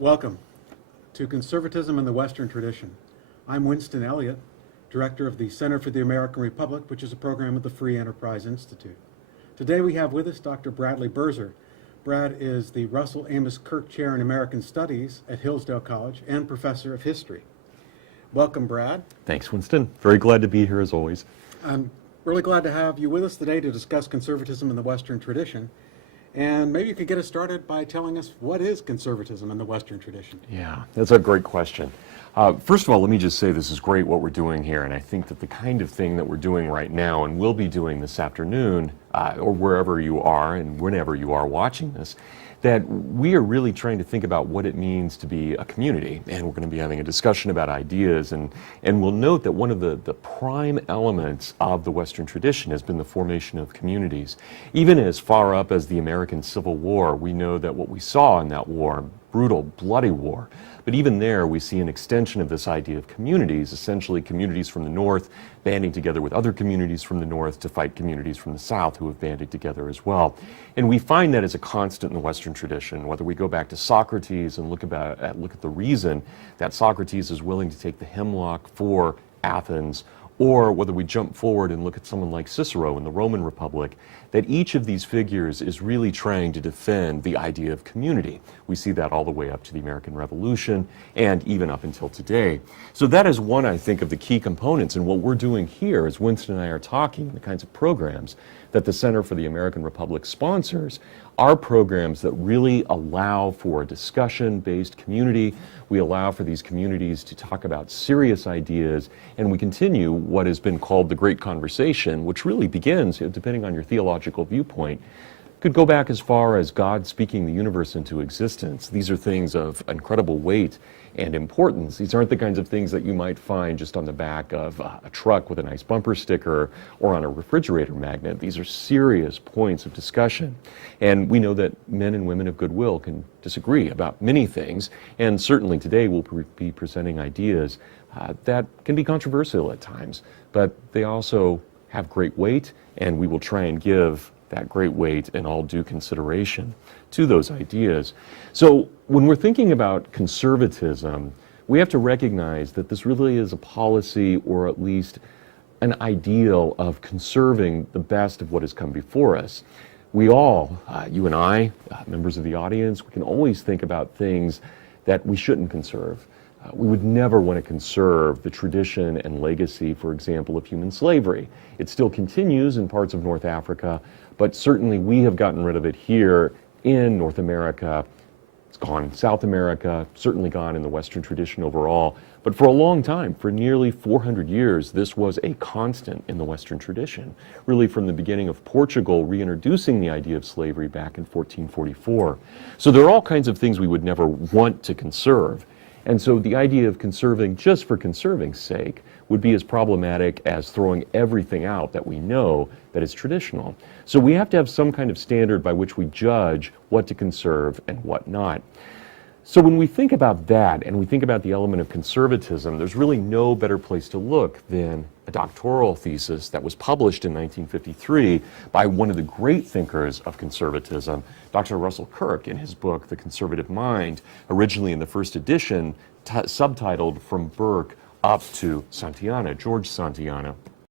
Welcome to Conservatism in the Western Tradition. I'm Winston Elliott, Director of the Center for the American Republic, which is a program of the Free Enterprise Institute. Today we have with us Dr. Bradley Birzer. Brad is the Russell Amos Kirk Chair in American Studies at Hillsdale College and Professor of History. Welcome, Brad. Thanks, Winston. Very glad to be here as always. I'm really glad to have you with us today to discuss conservatism in the Western tradition. And maybe you could get us started by telling us what is conservatism in the Western tradition? Yeah, that's a great question. First of all, let me just say this is great what we're doing here, and I think that the kind of thing that we're doing right now and will be doing this afternoon, or wherever you are and whenever you are watching this, that we are really trying to think about what it means to be a community, and we're going to be having a discussion about ideas, and we'll note that one of the prime elements of the Western tradition has been the formation of communities. Even as far up as the American Civil War, we know that what we saw in that war, brutal, bloody war, but even there we see an extension of this idea of communities, essentially communities from the North banding together with other communities from the North to fight communities from the South who have banded together as well. And we find that as a constant in the Western tradition, whether we go back to Socrates and look at the reason that Socrates is willing to take the hemlock for Athens, or whether we jump forward and look at someone like Cicero in the Roman Republic, that each of these figures is really trying to defend the idea of community. We see that all the way up to the American Revolution and even up until today. So that is one, I think, of the key components. And what we're doing here, as Winston and I are talking, the kinds of programs that the Center for the American Republic sponsors, are programs that really allow for a discussion-based community. We allow for these communities to talk about serious ideas, and we continue what has been called the Great Conversation, which really begins, depending on your theological viewpoint, could go back as far as God speaking the universe into existence. These are things of incredible weight and importance. These aren't the kinds of things that you might find just on the back of a truck with a nice bumper sticker or on a refrigerator magnet. These are serious points of discussion. And we know that men and women of goodwill can disagree about many things, and certainly today we'll be presenting ideas that can be controversial at times, but they also have great weight, and we will try and give that great weight and all due consideration to those ideas. So when we're thinking about conservatism, we have to recognize that this really is a policy, or at least an ideal of conserving the best of what has come before us. We all, you and I, members of the audience, we can always think about things that we shouldn't conserve. We would never want to conserve the tradition and legacy, for example, of human slavery. It still continues in parts of North Africa, but certainly we have gotten rid of it here in North America. It's gone in South America, certainly gone in the Western tradition overall. But for a long time, for nearly 400 years, this was a constant in the Western tradition, really from the beginning of Portugal reintroducing the idea of slavery back in 1444. So there are all kinds of things we would never want to conserve. And so the idea of conserving just for conserving's sake would be as problematic as throwing everything out that we know that is traditional. So we have to have some kind of standard by which we judge what to conserve and what not. So when we think about that, and we think about the element of conservatism, there's really no better place to look than a doctoral thesis that was published in 1953 by one of the great thinkers of conservatism, Dr. Russell Kirk, in his book, The Conservative Mind, originally in the first edition, subtitled From Burke Up to Santayana, George Santayana.